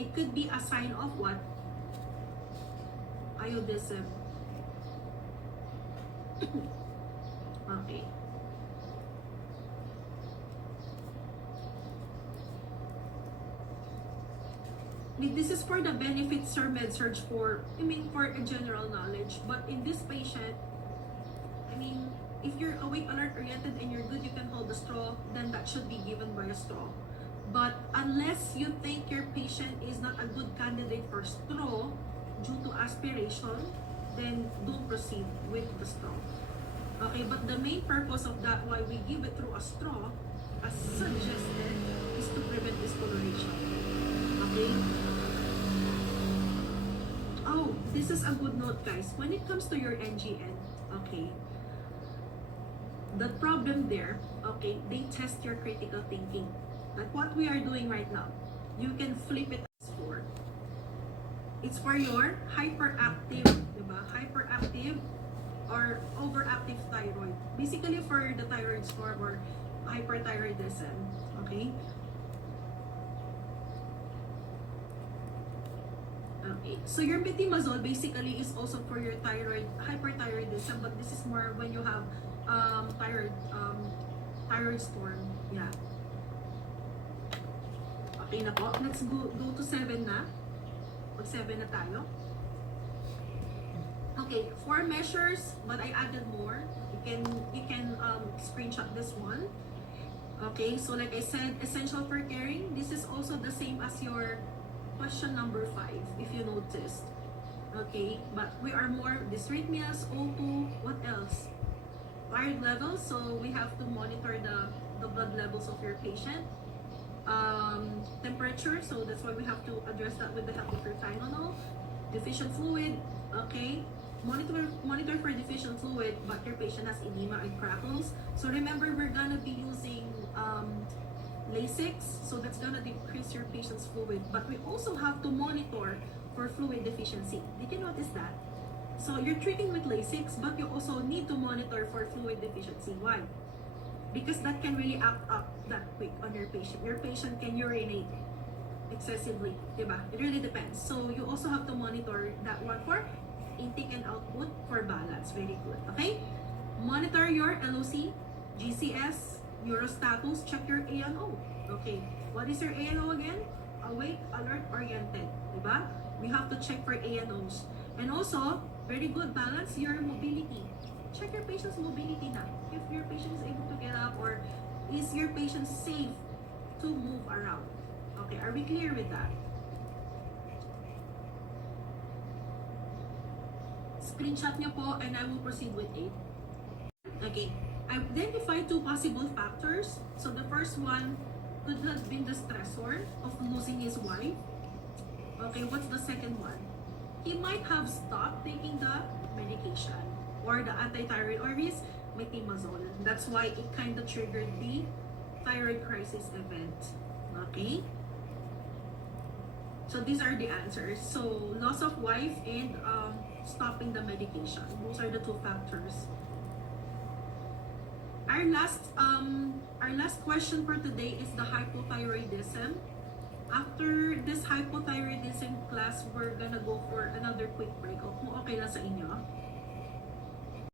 it could be a sign of what? Iodism. Okay. This is for the benefits or med surge for, for a general knowledge. But in this patient, if you're awake, alert, oriented, and you're good, you can hold the straw, then that should be given by a straw. But unless you think your patient is not a good candidate for straw due to aspiration, then don't proceed with the straw. Okay, but the main purpose of that, why we give it through a straw, as suggested, is to prevent discoloration. Okay? Oh, this is a good note, guys. When it comes to your NGN, okay, the problem there, okay, they test your critical thinking. Like what we are doing right now, you can flip it as 4. It's for your hyperactive, diba? Hyperactive or overactive thyroid. Basically for the thyroid storm or hyperthyroidism, okay? Okay, so your metimazole basically is also for your thyroid, hyperthyroidism, but this is more when you have thyroid storm. Yeah. Okay na po. Let's go to 7 na. Pag 7 na tayo. Okay, 4 measures, but I added more. You can screenshot this one. Okay, so like I said, essential for caring. This is also the same as your question number 5, if you noticed. Okay, but we are more dysrhythmias, O2, what else? Thyroid levels, so we have to monitor the blood levels of your patient. Temperature, so that's why we have to address that with the help of your Tylenol. Deficient fluid, okay. Monitor for deficient fluid, but your patient has edema and crackles. So remember, we're gonna be using Lasix, so that's gonna decrease your patient's fluid. But we also have to monitor for fluid deficiency. Did you notice that? So you're treating with Lasix, but you also need to monitor for fluid deficiency. Why? Because that can really act up that quick on your patient. Your patient can urinate excessively, diba? It really depends. So you also have to monitor that one for intake and output for balance. Very good, okay? Monitor your LOC, GCS, neurostatus, check your ANO. Okay, what is your ANO again? Awake, alert, oriented, diba? We have to check for ANOs. And also, very good, balance your mobility. Check your patient's mobility now. If your patient is able to get up, or is your patient safe to move around. Okay, are we clear with that? Screenshot nyo po and I will proceed with 8. Okay, identify 2 possible factors. So the first one could have been the stressor of losing his wife. Okay, what's the second one? He might have stopped taking the medication or the anti-thyroid or his metimazole. That's why it kind of triggered the thyroid crisis event. Okay? So these are the answers. So loss of wife and stopping the medication. Those are the 2 factors. Our last question for today is the hypothyroidism. After this hypothyroidism class, we're gonna go for another quick break. Kung okay lang sa inyo.